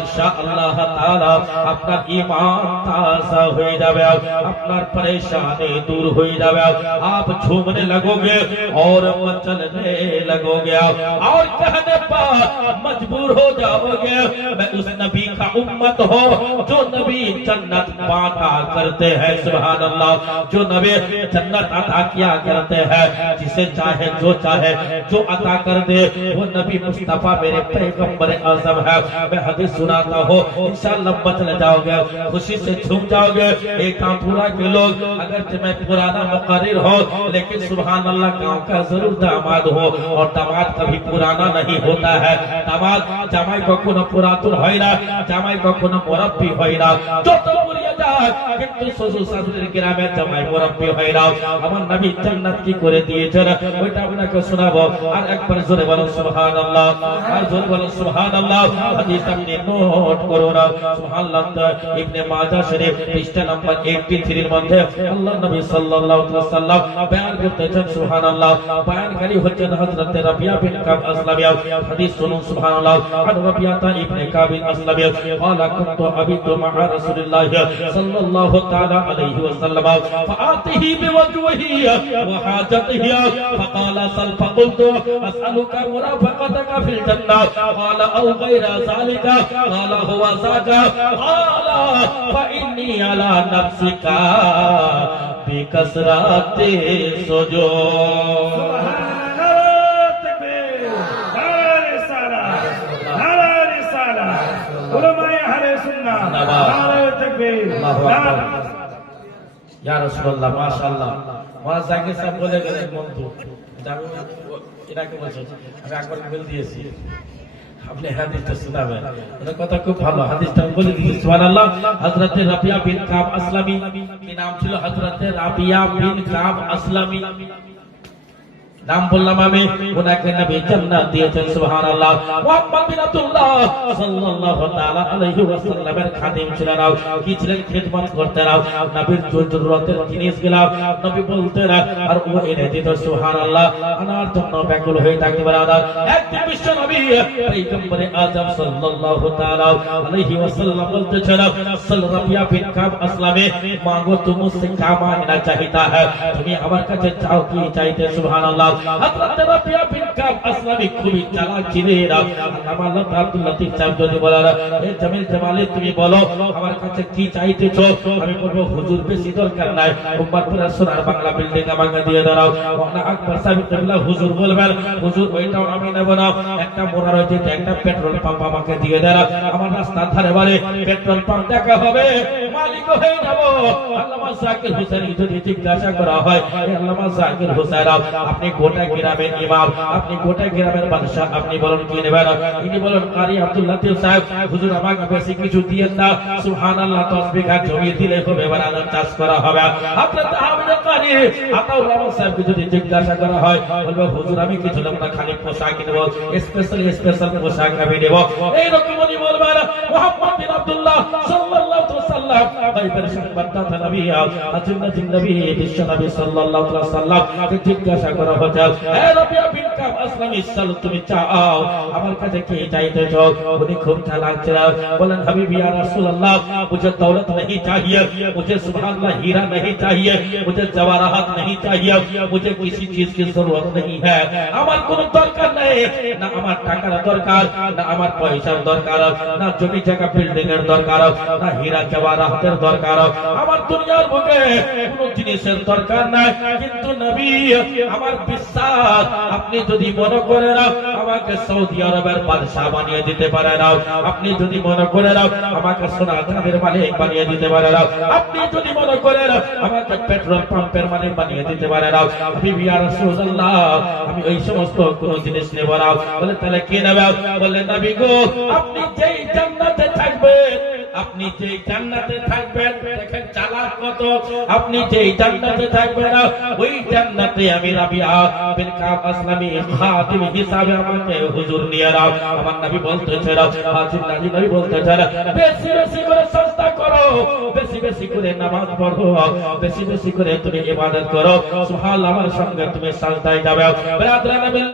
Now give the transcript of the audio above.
इंशाअल्लाह ताला আপনার ঈমান ताज़ा हो जावे, আপনার परेशानी दूर हो जावे, आप झूमने लगोगे और चलने लगोगे और कहने पर मजबूर हो जाओगे मैं उस नबी का उम्मत हो जो नबी जन्नत बांटा करते हैं। सुभान अल्लाह, जो नबी जन्नत अता किया करते हैं, जिसे चाहे जो चाहे जो अता कर दे वो नबी मुस्तफा मेरे पैगंबर आज़म है। मैं हदीस सुनाता हूँ, इंशाअल्लाह बचल जाओगे, खुशी से झूम जाओगे। एक कानपुरा के लोग अगर तुम्हें पुराना मुकर्रिर हो लेकिन सुभान अल्लाह गाँव का जरूर दामाद हो, और दामाद कभी पुराना नहीं होता है। दामाद জামাই কখনো পুরাতন হয় না, জামাই কখনো মুরব্বি হয় না, যত পুরিয়ে যায় কিন্তু শ্বশুর শাশুড়ির গ্রামে জামাই মুরব্বি হয় না। আমার নবী জান্নাত কি করে দিয়েছেন ওইটা আপনাকে শোনাবো, আর একবার জোরে বলুন সুবহানাল্লাহ, আর জোরে বলুন সুবহানাল্লাহ। হাদিস আপনি নোট করুন, সুবহানাল্লাহ। ইবনে মাজাহ শরীফ পৃষ্ঠা নাম্বার 83 এর মধ্যে আল্লাহ নবী সাল্লাল্লাহু আলাইহি ওয়াসাল্লাম বয়ান করতেছেন সুবহানাল্লাহ। বয়ানকারী হচ্ছেন হযরত রাবিয়া বিন কাব আসলামী। হাদিস শুনুন সুবহানাল্লাহ। عن ربيعة ابن كعب الأسلمي قال كنت أبيت مع رسول الله صلى الله تعالى عليه وسلم فآته بوجهه وحاجته فقال سل فقلت أسألك مرافقتك في الجنة قال أو غير ذلك قال هو ذاك قال فإني على نفسك بكثرة السجود या रसूलुल्लाह माशाअल्लाह। वहां जाके सब बोले गए বন্ধু আমি এটাকে বলছি আমি একবার বলে দিয়েছি, আপনি হাদিসটা শোনাবেন, এটা কথা খুব ভালো। হাদিসটা বলে দিয়েছি সুবহানাল্লাহ। হযরত রাবিয়া বিন কাব আসলামী, কি নাম ছিল? হযরত রাবিয়া বিন কাব আসলামী নাম বললাম আমি, ওনাকে নবী জান্নাত দিয়েছেন সুবহানাল্লাহ। মুহাম্মদ বিন আব্দুল্লাহ সাল্লাল্লাহু তাআলা আলাইহি ওয়াসাল্লামের খাদিম ছিলেন, কি ছিলেন? খিদমত করতেন, নবীর জরুরতের জিনিসগুলো নবী বলতেন আর ও এনে দিত সুবহানাল্লাহ। আনার জন্য ব্যাকুল হয়ে থাকতে বারাদার একদিন বিশ্ব নবী পয়গম্বর আযম সাল্লাল্লাহু তাআলা আলাইহি ওয়াসাল্লাম বলতেছেন সাল রাবিয়া বিন কাব আসলামে মাঙ্গো তুম মুঝসে क्या मांगना चाहता है, তুমি আমার কাছে চাও কি চাইতে সুবহানাল্লাহ। হযরত রাবিয়া বিন কাব আসলামী খুবই চালাক ছিলেন। আল্লামা আব্দুল লতিফ সাহেব যদি বলেন এ জামিল জামালি তুমি বলো আমার কাছে কি চাইতেছো, আমি বলবো হুজুর বেশি দরকার নাই, উম্মতপুরা সোনার বাংলা বিল্ডিং আমাকে দিয়ে দাও। ওনা আকবর সাহেব কিবলা হুজুর বলবেন হুজুর ওইটাও আমি নেব না, একটা মোড়া রয়েছে একটা পেট্রোল পাম্প আমাকে দিয়ে দাও, আমার রাস্তার ধারে বারে পেট্রোল পাম্প দেখা হবে, মালিক হয়ে যাব। আল্লামা জাকির হোসেন যদি জিজ্ঞাসা করা হয় আল্লামা জাকির হোসেন আপনি গোটা গ্রামের ইমাম, আপনি গোটা গ্রামের বাদশা, আপনি বলেন কি নেবেন? ইনি বলেন কারি আব্দুল লতিফ সাহেব হুজুর আমাকে বেশি কিছু দিয়েন না, সুবহানাল্লাহ 10 বিঘা জমি দিলে হবে, বারাদার চাষ করা হবে। আপনার তাহমিদ কারি আতাউর রহমান সাহেবকে যদি জিজ্ঞাসা করা হয় বলবে হুজুর আমি কিছু নেব না, খালি পোশাক নেব, স্পেশাল পোশাক আমি নেব। এই রকম উনি বলবেন। মুহাম্মদ বিন আব্দুল্লাহ সাল্লাল্লাহু আলাইহি ওয়াসাল্লাম গায়বের সংবাদদাতা নবী আজিম নবী বিশ্ব নবী সাল্লাল্লাহু আলাইহি ওয়াসাল্লাম কে জিজ্ঞাসা করা হচ্ছে হে রাবিয়া বিন কাব আসলামী সাল তুমি চাও আমার কাছে কি চাইতেছো? উনি খুব চালাক ছিলেন, বলেন হাবিবি ইয়া রাসূলুল্লাহ मुझे दौलत नहीं चाहिए, मुझे सुभानअल्लाह हीरा नहीं चाहिए, मुझे जवाहरात नहीं चाहिए, मुझे किसी चीज की जरूरत नहीं है, আমার কোনো দরকার নেই, না আমার টাকার দরকার, না আমার পয়সার দরকার, না জমি জায়গা বিল্ডিং এর দরকার, না হীরা জওয়াহরাতের দরকার, আমার দুনিয়ার বুকে কোনো জিনিসের দরকার নাই। কিন্তু নবী আমার বিশ্বাস আপনি যদি মনে করেন আমাকে সৌদি আরবের বাদশা বানিয়ে দিতে পারেন, আপনি যদি মনে করেন আমাকে সোনার খানের মালিক বানিয়ে দিতে পারেন, আপনি যদি মনে করেন আমাকে পেট্রোল পাম্পের মালিক বানিয়ে দিতে পারেন, হাবিবি ইয়া রাসূলুল্লাহ আমি ওই সমস্ত কোন জিনিস নেব না। বলে তাহলে কি নেবে? বলে নবী গো আপনি যেই জান্নাতে থাকবেন, আপনি যেই জান্নাতে থাকবেন, দেখেন চালাক কত, আপনি যেই জান্নাতে থাকবেন ওই জান্নাতে আমি রাবিয়া বিন কাব আসলামী খাদিম হিসাবে আমাকে হুজুর নিয়ে যাও। আমার নবী বলতেছেন হাজির নবী বলতেছেন বেশি বেশি করে সজদা করো, বেশি বেশি করে নামাজ পড়ো, বেশি বেশি করে তুমি ইবাদত করো, সুবহানাল্লাহ আমার সঙ্গে তুমি সাজদায় যাবে। ব্রাদার নবী